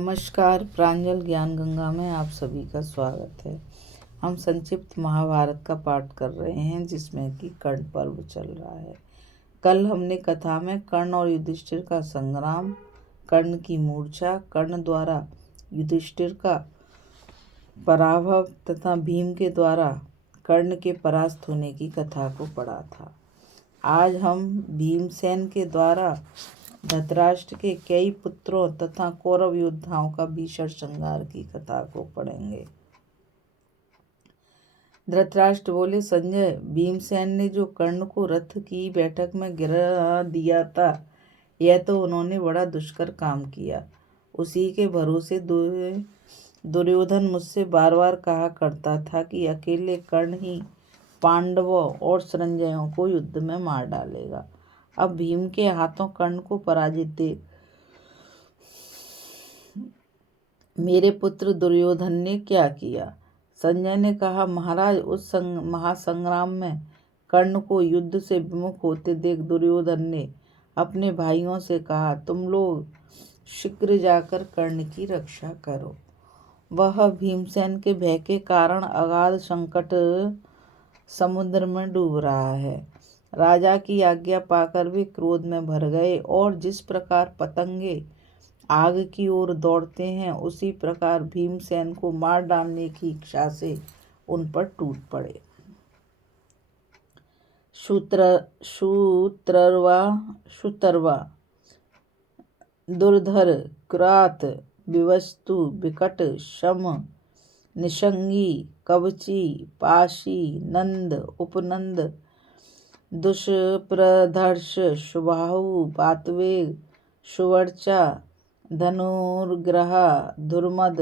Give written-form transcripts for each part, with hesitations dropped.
नमस्कार। प्रांजल ज्ञान गंगा में आप सभी का स्वागत है। हम संक्षिप्त महाभारत का पाठ कर रहे हैं जिसमें कि कर्ण पर्व चल रहा है। कल हमने कथा में कर्ण और युधिष्ठिर का संग्राम, कर्ण की मूर्छा, कर्ण द्वारा युधिष्ठिर का पराभव तथा भीम के द्वारा कर्ण के परास्त होने की कथा को पढ़ा था। आज हम भीमसेन के द्वारा धृतराष्ट्र के कई पुत्रों तथा कौरव योद्धाओं का भीषण संहार की कथा को पढ़ेंगे। धृतराष्ट्र बोले, संजय, भीमसेन ने जो कर्ण को रथ की बैठक में गिरा दिया था, यह तो उन्होंने बड़ा दुष्कर काम किया। उसी के भरोसे दुर्योधन मुझसे बार बार कहा करता था कि अकेले कर्ण ही पांडवों और संजयों को युद्ध में मार डालेगा। अब भीम के हाथों कर्ण को पराजित देख मेरे पुत्र दुर्योधन ने क्या किया। संजय ने कहा, महाराज, उस महासंग्राम में कर्ण को युद्ध से विमुख होते देख दुर्योधन ने अपने भाइयों से कहा, तुम लोग शीघ्र जाकर कर्ण की रक्षा करो। वह भीमसेन के भय के कारण अगाध संकट समुद्र में डूब रहा है। राजा की आज्ञा पाकर वे क्रोध में भर गए और जिस प्रकार पतंगे आग की ओर दौड़ते हैं, उसी प्रकार भीमसेन को मार डालने की इच्छा से उन पर टूट पड़े। शुतरवा, दुर्धर, क्रात, विवस्तु, विकट, शम, निषंगी, कवची, पाशी, नंद, उपनंद, दुष्प्रधर्ष, सुबाहु, वातवेग, सुवर्चा, धनुर्ग्रहा, धुर्मद,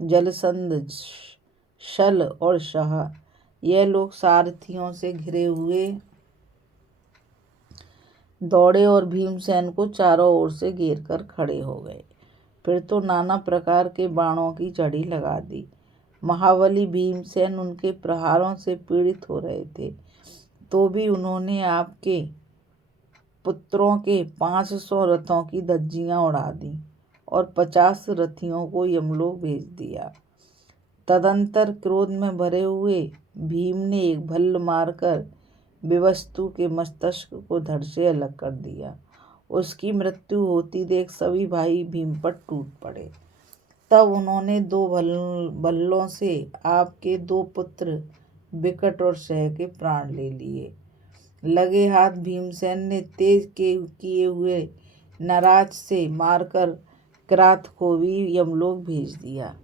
जलसंध, शल और शाह, ये लोग सारथियों से घिरे हुए दौड़े और भीमसेन को चारों ओर से घेर कर खड़े हो गए। फिर तो नाना प्रकार के बाणों की झड़ी लगा दी। महाबली भीमसेन उनके प्रहारों से पीड़ित हो रहे थे, तो भी उन्होंने आपके पुत्रों के 500 रथों की धज्जियां उड़ा दी और 50 रथियों को यमलोक भेज दिया। तदंतर क्रोध में भरे हुए भीम ने एक भल्ल मारकर विवस्तु के मस्तक को धड़ से अलग कर दिया। उसकी मृत्यु होती देख सभी भाई भीम पर टूट पड़े। तब उन्होंने 2 भल्लों से आपके 2 पुत्र विकट और सह के प्राण ले लिए। लगे हाथ भीमसेन ने तेज के किए हुए नराज से मारकर क्रात को भी यमलोक भेज दिया।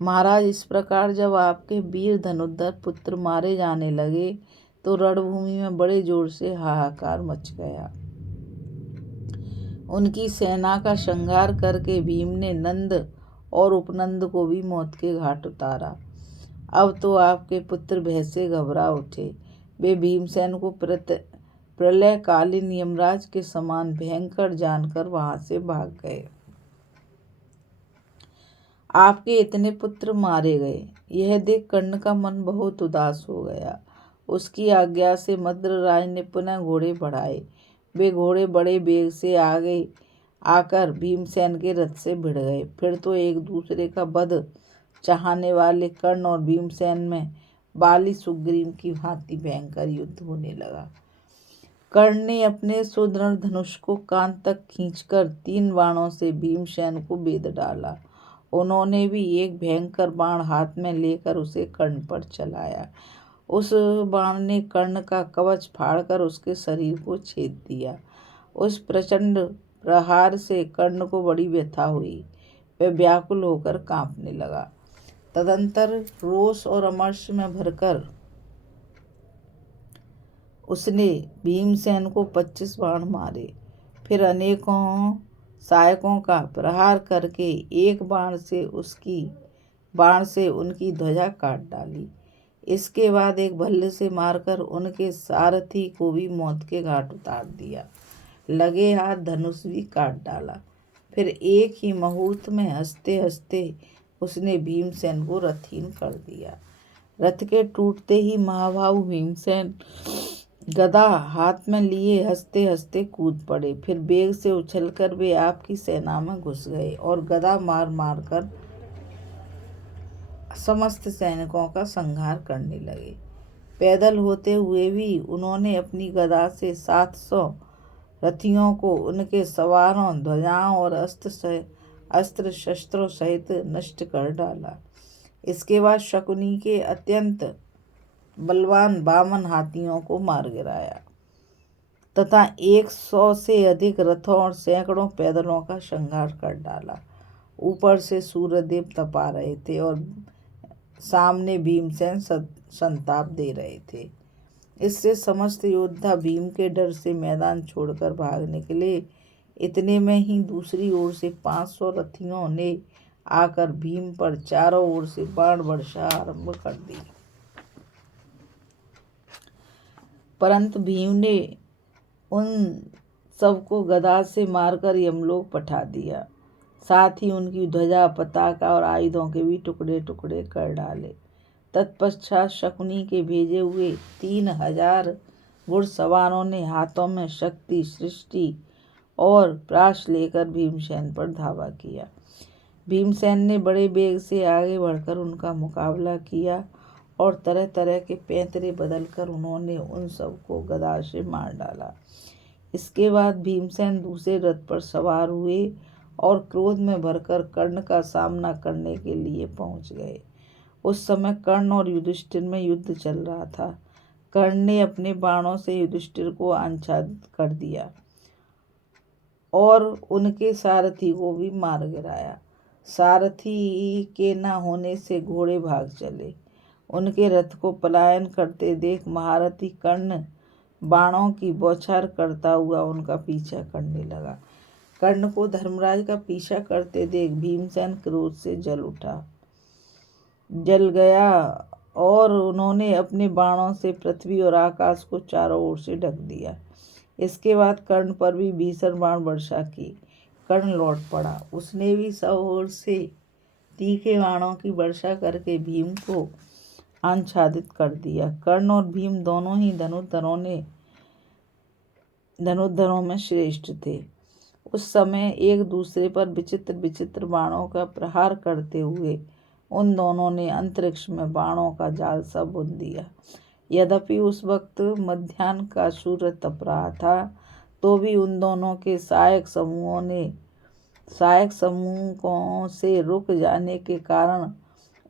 महाराज, इस प्रकार जब आपके वीर धनुर्धर पुत्र मारे जाने लगे तो रणभूमि में बड़े जोर से हाहाकार मच गया। उनकी सेना का संहार करके भीम ने नंद और उपनंद को भी मौत के घाट उतारा। अब तो आपके पुत्र भय से घबरा उठे। वे भीमसेन को प्रलयकालीन यमराज के समान भयंकर जानकर वहां से भाग गए। आपके इतने पुत्र मारे गए, यह देख कर्ण का मन बहुत उदास हो गया। उसकी आज्ञा से मद्रराज ने पुनः घोड़े बढ़ाए। वे घोड़े बड़े वेग से आगे आकर भीमसेन के रथ से भिड़ गए। फिर तो एक दूसरे का वध चाहने वाले कर्ण और भीमसेन में बाली सुग्रीव की भांति भयंकर युद्ध होने लगा। कर्ण ने अपने सुदृढ़ धनुष को कान तक खींचकर 3 बाणों से भीमसेन को बेध डाला। उन्होंने भी एक भयंकर बाण हाथ में लेकर उसे कर्ण पर चलाया। उस बाण ने कर्ण का कवच फाड़कर उसके शरीर को छेद दिया। उस प्रचंड प्रहार से कर्ण को बड़ी व्यथा हुई। वह व्याकुल होकर कांपने लगा। तदंतर रोष और अमर्ष में भरकर उसने भीमसेन को 25 बाण मारे। फिर अनेकों सहायकों का प्रहार करके एक बाण से उनकी ध्वजा काट डाली। इसके बाद एक भल्ले से मारकर उनके सारथी को भी मौत के घाट उतार दिया। लगे हाथ धनुष भी काट डाला। फिर एक ही मुहूर्त में हंसते हंसते उसने भीमसेन को रथहीन कर दिया। रथ के टूटते ही महाबाहु भीमसेन गदा हाथ में लिए हंसते हंसते कूद पड़े। फिर वेग से उछलकर वे आपकी सेना में घुस गए और गदा मार मार कर समस्त सैनिकों का संहार करने लगे। पैदल होते हुए भी उन्होंने अपनी गदा से 700 रथियों को उनके सवारों, ध्वजाओं और अस्त्र शस्त्रों सहित नष्ट कर डाला। इसके बाद शकुनी के अत्यंत बलवान 52 हाथियों को मार गिराया तथा 100 से अधिक रथों और सैकड़ों पैदलों का संहार कर डाला। ऊपर से सूर्यदेव तपा रहे थे और सामने भीमसेन संताप दे रहे थे। इससे समस्त योद्धा भीम के डर से मैदान छोड़कर भाग निकले। इतने में ही दूसरी ओर से 500 रथियों ने आकर भीम पर चारों ओर से बाण वर्षा आरंभ कर दी, परंतु भीम ने उन सबको गदा से मारकर यमलोक पठा दिया। साथ ही उनकी ध्वजा, पताका और आयुधों के भी टुकड़े टुकड़े कर डाले। तत्पश्चात शकुनी के भेजे हुए 3000 घुड़सवारों ने हाथों में शक्ति, सृष्टि और प्राश लेकर भीमसेन पर धावा किया। भीमसेन ने बड़े वेग से आगे बढ़कर उनका मुकाबला किया और तरह तरह के पैंतरे बदलकर उन्होंने उन सबको गदा से मार डाला। इसके बाद भीमसेन दूसरे रथ पर सवार हुए और क्रोध में भरकर कर्ण का सामना करने के लिए पहुंच गए। उस समय कर्ण और युधिष्ठिर में युद्ध चल रहा था। कर्ण ने अपने बाणों से युधिष्ठिर को आच्छादित कर दिया और उनके सारथी को भी मार गिराया। सारथी के न होने से घोड़े भाग चले। उनके रथ को पलायन करते देख महारथी कर्ण बाणों की बौछार करता हुआ उनका पीछा करने लगा। कर्ण को धर्मराज का पीछा करते देख भीमसेन क्रोध से जल गया और उन्होंने अपने बाणों से पृथ्वी और आकाश को चारों ओर से ढक दिया। इसके बाद कर्ण पर भी भीषण बाण वर्षा की। कर्ण लौट पड़ा। उसने भी सब ओर से तीखे बाणों की वर्षा करके भीम को आच्छादित कर दिया। कर्ण और भीम दोनों ही धनुर्धरों में श्रेष्ठ थे। उस समय एक दूसरे पर विचित्र विचित्र बाणों का प्रहार करते हुए उन दोनों ने अंतरिक्ष में बाणों का जाल सा बुन दिया। यद्यपि उस वक्त मध्याह्न का सूर्य तप रहा था, तो भी उन दोनों के सहायक समूहों से रुक जाने के कारण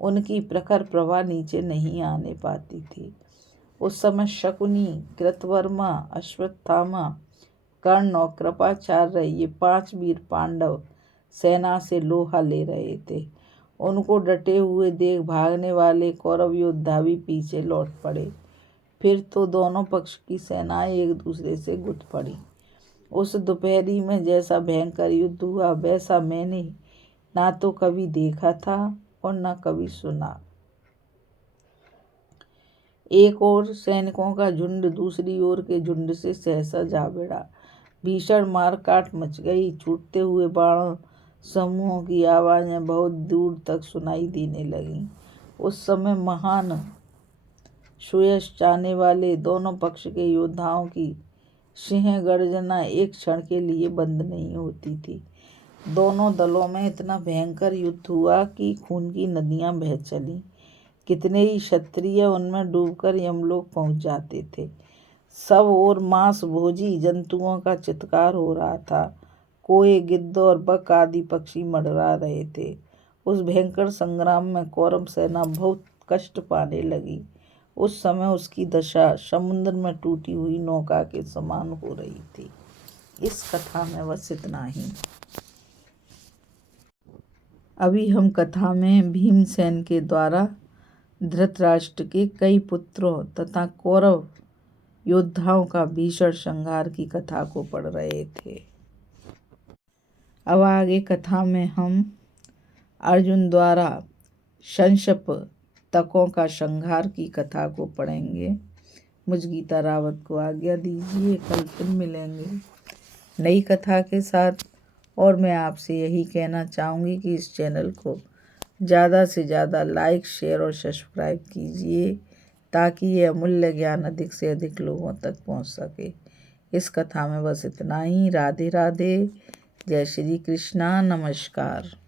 उनकी प्रखर प्रभा नीचे नहीं आने पाती थी। उस समय शकुनी, कृतवर्मा, अश्वत्थामा, कर्ण और कृपाचार्य, ये 5 वीर पांडव सेना से लोहा ले रहे थे। उनको डटे हुए देख भागने वाले कौरव योद्धा भी पीछे लौट पड़े। फिर तो दोनों पक्ष की सेनाएं एक दूसरे से गुट पड़ी। उस दोपहरी में जैसा भयंकर युद्ध हुआ वैसा मैंने ना तो कभी देखा था और न कभी सुना। एक ओर सैनिकों का झुंड दूसरी ओर के झुंड से सहसा जा भिड़ा। भीषण मारकाट मच गई। छूटते हुए बाणों समूहों की आवाजें बहुत दूर तक सुनाई देने लगीं। उस समय महान सुयश चाहने वाले दोनों पक्ष के योद्धाओं की सिंह गर्जना एक क्षण के लिए बंद नहीं होती थी। दोनों दलों में इतना भयंकर युद्ध हुआ कि खून की नदियां बह चलीं। कितने ही क्षत्रिय उनमें डूबकर यमलोक पहुंच जाते थे। सब ओर मांस भोजी जंतुओं का चित्कार हो रहा था। कोए, गिद्ध और बक आदि पक्षी मंडरा रहे थे। उस भयंकर संग्राम में कौरव सेना बहुत कष्ट पाने लगी। उस समय उसकी दशा समुद्र में टूटी हुई नौका के समान हो रही थी। इस कथा में बस इतना ही। अभी हम कथा में भीमसेन के द्वारा धृतराष्ट्र के कई पुत्रों तथा कौरव योद्धाओं का भीषण संहार की कथा को पढ़ रहे थे। अब आगे कथा में हम अर्जुन द्वारा संशप्तकों का संहार की कथा को पढ़ेंगे। मुझ गीता रावत को आज्ञा दीजिए। कल फिर मिलेंगे नई कथा के साथ। और मैं आपसे यही कहना चाहूँगी कि इस चैनल को ज़्यादा से ज़्यादा लाइक, शेयर और सब्सक्राइब कीजिए। ताकि ये अमूल्य ज्ञान अधिक से अधिक लोगों तक पहुंच सके। इस कथा में बस इतना ही। राधे राधे। जय श्री कृष्णा। नमस्कार।